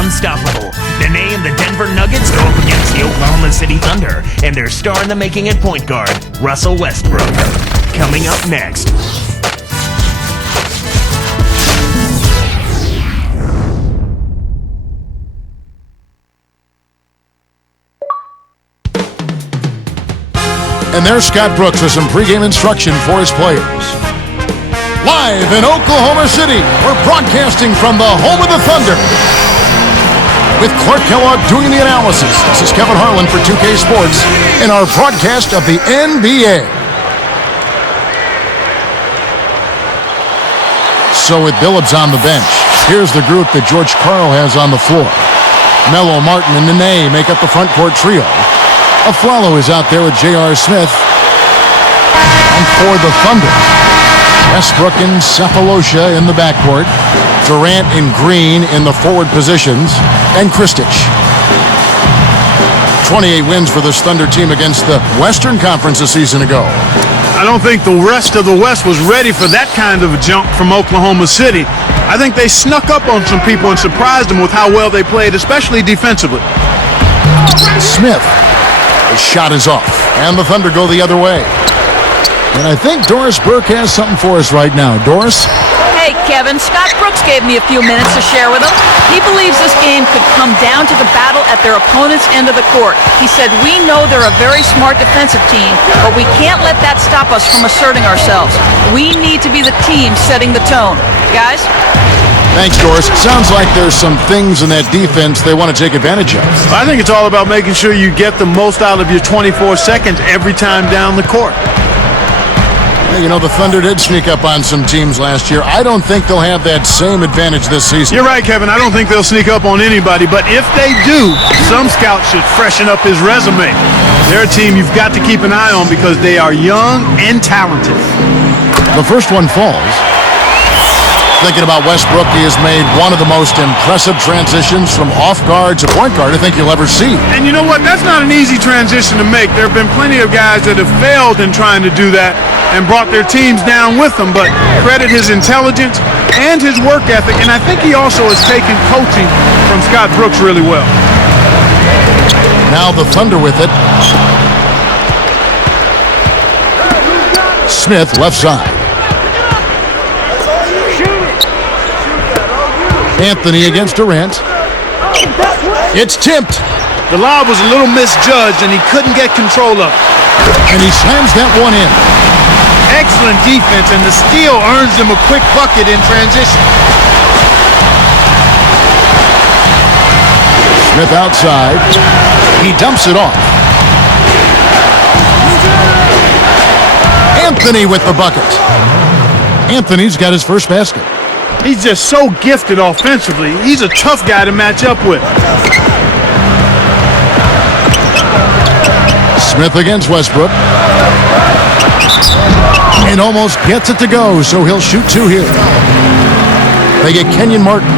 unstoppable. Dene and the Denver Nuggets go up against the Oklahoma City Thunder and their star in the making at point guard, Russell Westbrook. Coming up next. And there's Scott Brooks with some pregame instruction for his players. Live in Oklahoma City, we're broadcasting from the home of the Thunder. With Clark Kellogg doing the analysis, this is Kevin Harlan for 2K Sports in our broadcast of the NBA. So with Billups on the bench, here's the group that George Karl has on the floor. Melo, Martin, and Nene make up the front court trio. Aflalo is out there with J.R. Smith. And for the Thunder, Westbrook and Cephalosha in the backcourt. Durant and Green in the forward positions. And Kristich. 28 wins for this Thunder team against the Western Conference a season ago. I don't think the rest of the West was ready for that kind of a jump from Oklahoma City. I think they snuck up on some people and surprised them with how well they played, especially defensively. Smith. The shot is off, and the Thunder go the other way. And I think Doris Burke has something for us right now. Doris? Hey, Kevin, Scott Brooks gave me a few minutes to share with him. He believes this game could come down to the battle at their opponent's end of the court. He said, we know they're a very smart defensive team, but we can't let that stop us from asserting ourselves. We need to be the team setting the tone. Guys? Thanks, Doris. Sounds like there's some things in that defense they want to take advantage of. I think it's all about making sure you get the most out of your 24 seconds every time down the court. You know, the Thunder did sneak up on some teams last year. I don't think they'll have that same advantage this season. You're right, Kevin. I don't think they'll sneak up on anybody, but if they do, some scout should freshen up his resume. They're a team you've got to keep an eye on because they are young and talented. The first one falls. Thinking about Westbrook, he has made one of the most impressive transitions from off guard to point guard I think you'll ever see. And you know what? That's not an easy transition to make. There have been plenty of guys that have failed in trying to do that and brought their teams down with them, but credit his intelligence and his work ethic, and I think he also has taken coaching from Scott Brooks really well. Now the Thunder with it. Smith, left side. Anthony against Durant. It's tipped. The lob was a little misjudged, and he couldn't get control of it. And he slams that one in. Excellent defense, and the steal earns him a quick bucket in transition. Smith outside. He dumps it off. Anthony with the bucket. Anthony's got his first basket. He's just so gifted offensively. He's a tough guy to match up with. Smith against Westbrook. And almost gets it to go, so he'll shoot two here. They get Kenyon Martin.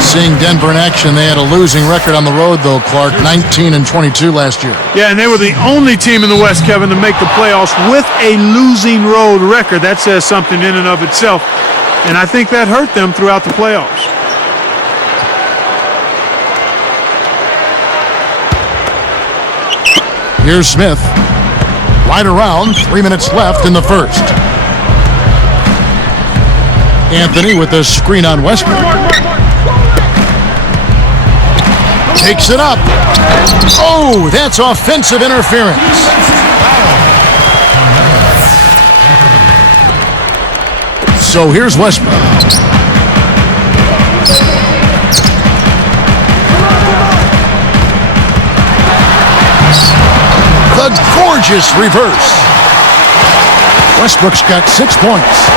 Seeing Denver in action, they had a losing record on the road, though, Clark, 19-22 last year. Yeah, and they were the only team in the West, Kevin, to make the playoffs with a losing road record. That says something in and of itself. And I think that hurt them throughout the playoffs. Here's Smith. Right around, 3 minutes left in the first. Anthony with the screen on Westbrook. Takes it up. Oh, that's offensive interference. So here's Westbrook. The gorgeous reverse. Westbrook's got 6 points.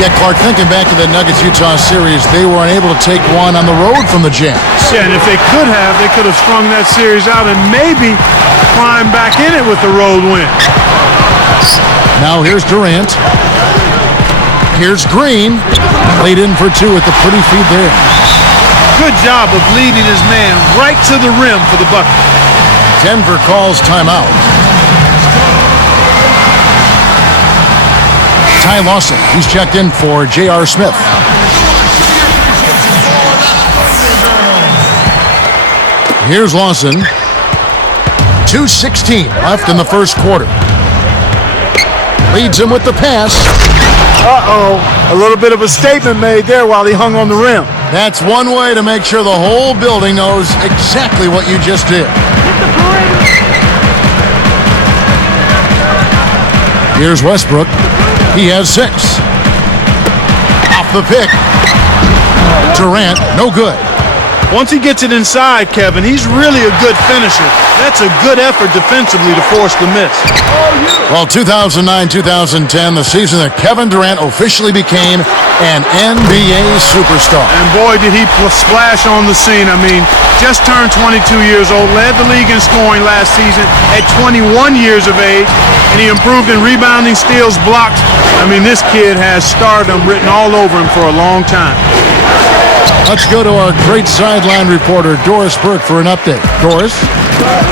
Yeah, Clark, thinking back to the Nuggets-Utah series, they were unable to take one on the road from the Jazz. Yeah, and if they could have strung that series out and maybe climbed back in it with the road win. Now here's Durant. Here's Green. Laid in for two with the pretty feed there. Good job of leading his man right to the rim for the bucket. Denver calls timeout. Ty Lawson, he's checked in for J.R. Smith. Here's Lawson. 2:16 left in the first quarter. Leads him with the pass. A little bit of a statement made there while he hung on the rim. That's one way to make sure the whole building knows exactly what you just did. Here's Westbrook. He has 6. Off the pick. Durant, no good. Once he gets it inside, Kevin, he's really a good finisher. That's a good effort defensively to force the miss. Well, 2009-2010, the season that Kevin Durant officially became an NBA superstar. And boy, did he splash on the scene. I mean, just turned 22 years old, led the league in scoring last season at 21 years of age, and he improved in rebounding, steals, blocks. I mean, this kid has stardom written all over him for a long time. Let's go to our great sideline reporter, Doris Burke, for an update. Doris?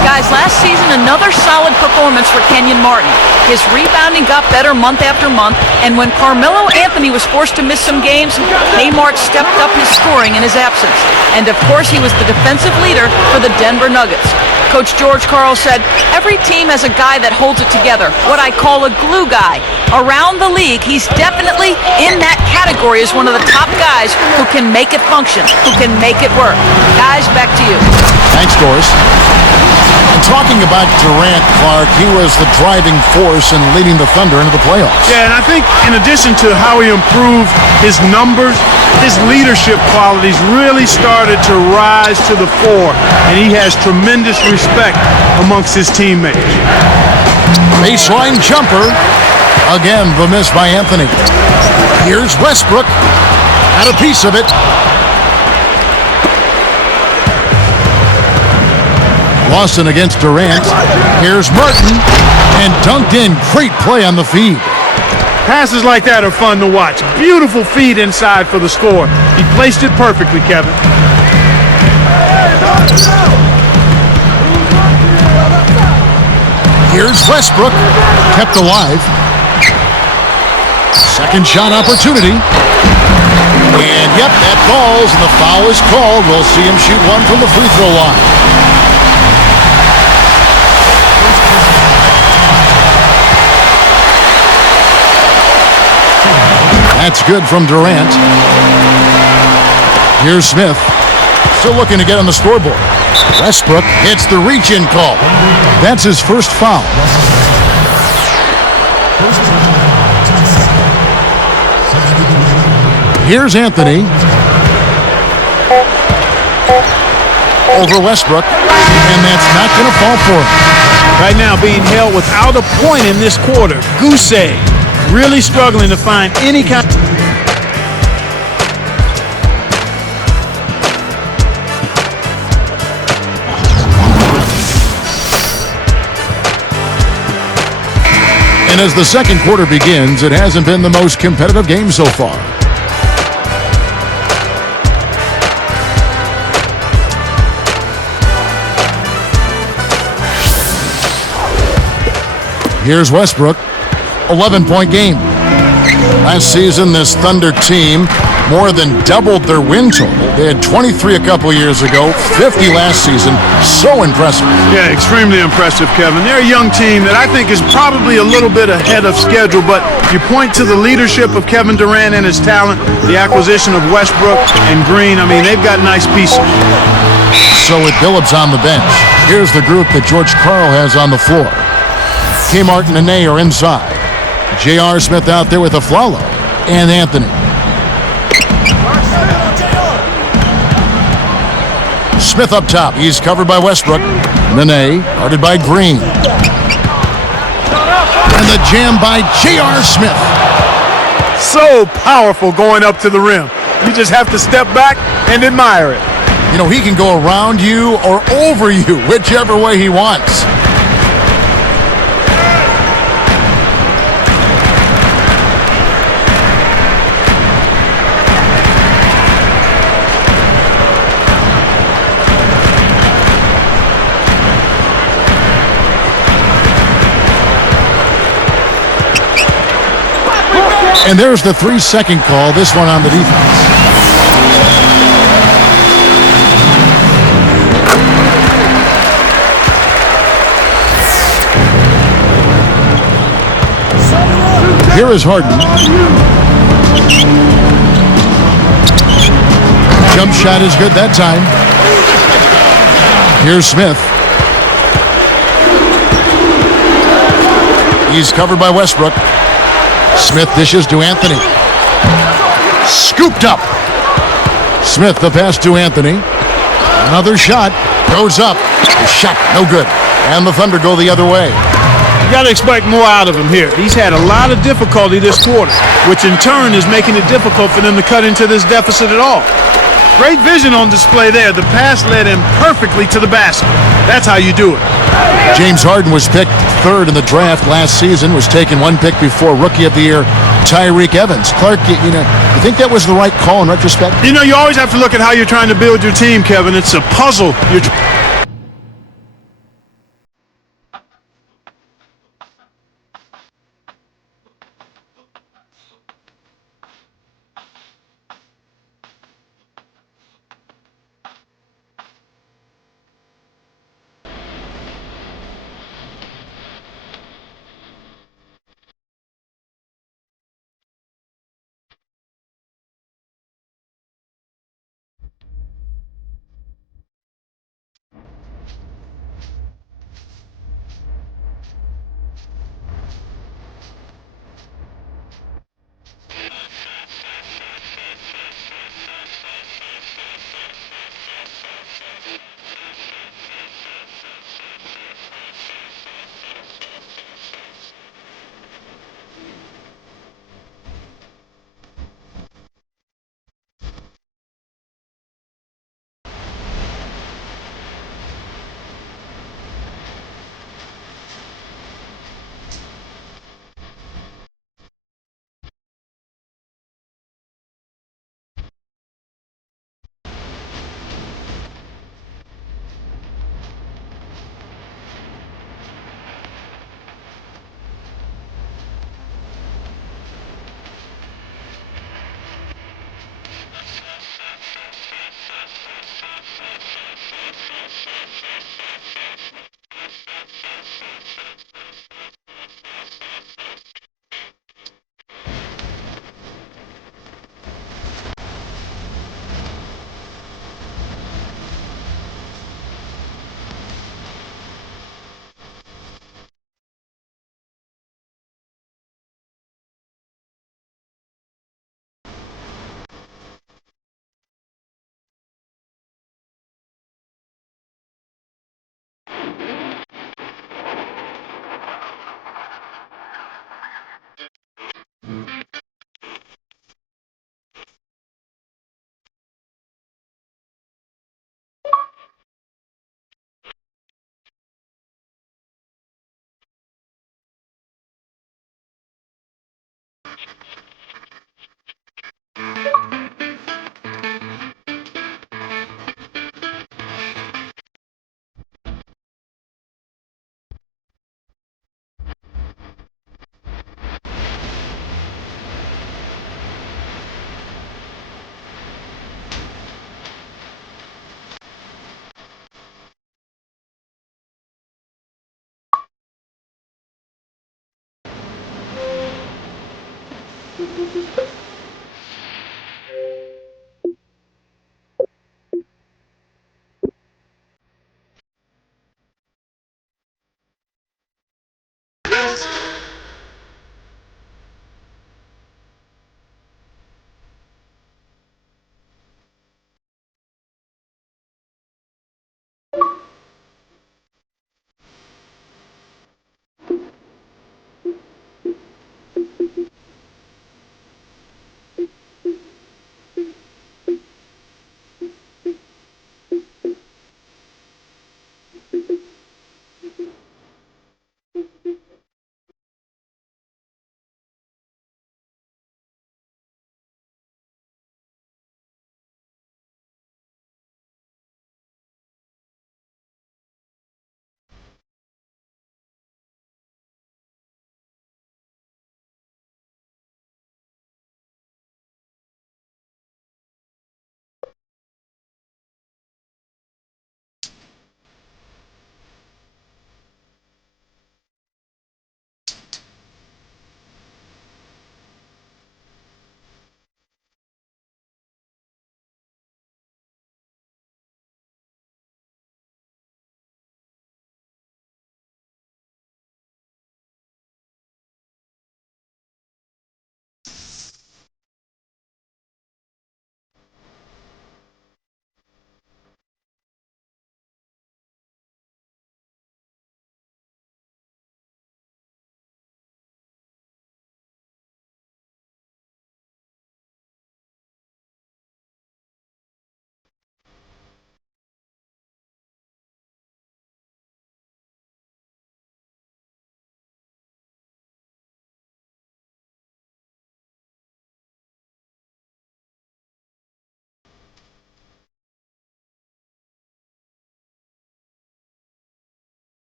Guys, last season, another solid performance for Kenyon Martin. His rebounding got better month after month, and when Carmelo Anthony was forced to miss some games, Kmart stepped up his scoring in his absence. And of course, he was the defensive leader for the Denver Nuggets. Coach George Karl said, every team has a guy that holds it together, what I call a glue guy. Around the league, he's definitely in that category as one of the top guys who can make it function, who can make it work. Guys, back to you. Thanks, Doris. And talking about Durant, Clark, he was the driving force in leading the Thunder into the playoffs. Yeah, and I think in addition to how he improved his numbers, his leadership qualities really started to rise to the fore, and he has tremendous respect amongst his teammates. Baseline jumper. Again, the miss by Anthony. Here's Westbrook. Had a piece of it. Lawson against Durant. Here's Martin. And dunked in. Great play on the feed. Passes like that are fun to watch. Beautiful feed inside for the score. He placed it perfectly, Kevin. Here's Westbrook. Kept alive. Second shot opportunity. And yep, that falls, and the foul is called. We'll see him shoot one from the free throw line. That's good from Durant. Here's Smith. Still looking to get on the scoreboard. Westbrook hits the reach-in call. That's his first foul. Here's Anthony. Over Westbrook. And that's not going to fall for him. Right now being held without a point in this quarter. Goose egg. Really struggling to find any kind. And as the second quarter begins, it hasn't been the most competitive game so far. Here's Westbrook, 11-point game. Last season, this Thunder team more than doubled their win total. They had 23 a couple years ago, 50 last season. So impressive. Yeah, extremely impressive, Kevin. They're a young team that I think is probably a little bit ahead of schedule, but you point to the leadership of Kevin Durant and his talent, the acquisition of Westbrook and Green. I mean, they've got nice pieces. So with Billups on the bench, here's the group that George Karl has on the floor. Kmart and Nene are inside. J.R. Smith out there with Aflalo and Anthony. Smith up top. He's covered by Westbrook. Nene guarded by Green. And the jam by J.R. Smith. So powerful going up to the rim. You just have to step back and admire it. You know, he can go around you or over you, whichever way he wants. And there's the 3-second call, this one on the defense. Here is Harden. Jump shot is good that time. Here's Smith. He's covered by Westbrook. Smith dishes to Anthony. Scooped up. Smith the pass to Anthony. Another shot. Goes up. The shot no good. And the Thunder go the other way. You got to expect more out of him here. He's had a lot of difficulty this quarter, which in turn is making it difficult for them to cut into this deficit at all. Great vision on display there. The pass led him perfectly to the basket. That's how you do it. James Harden was picked third in the draft last season, was taken one pick before Rookie of the Year Tyreke Evans. Clark, you think that was the right call in retrospect? You always have to look at how you're trying to build your team, Kevin. It's a puzzle.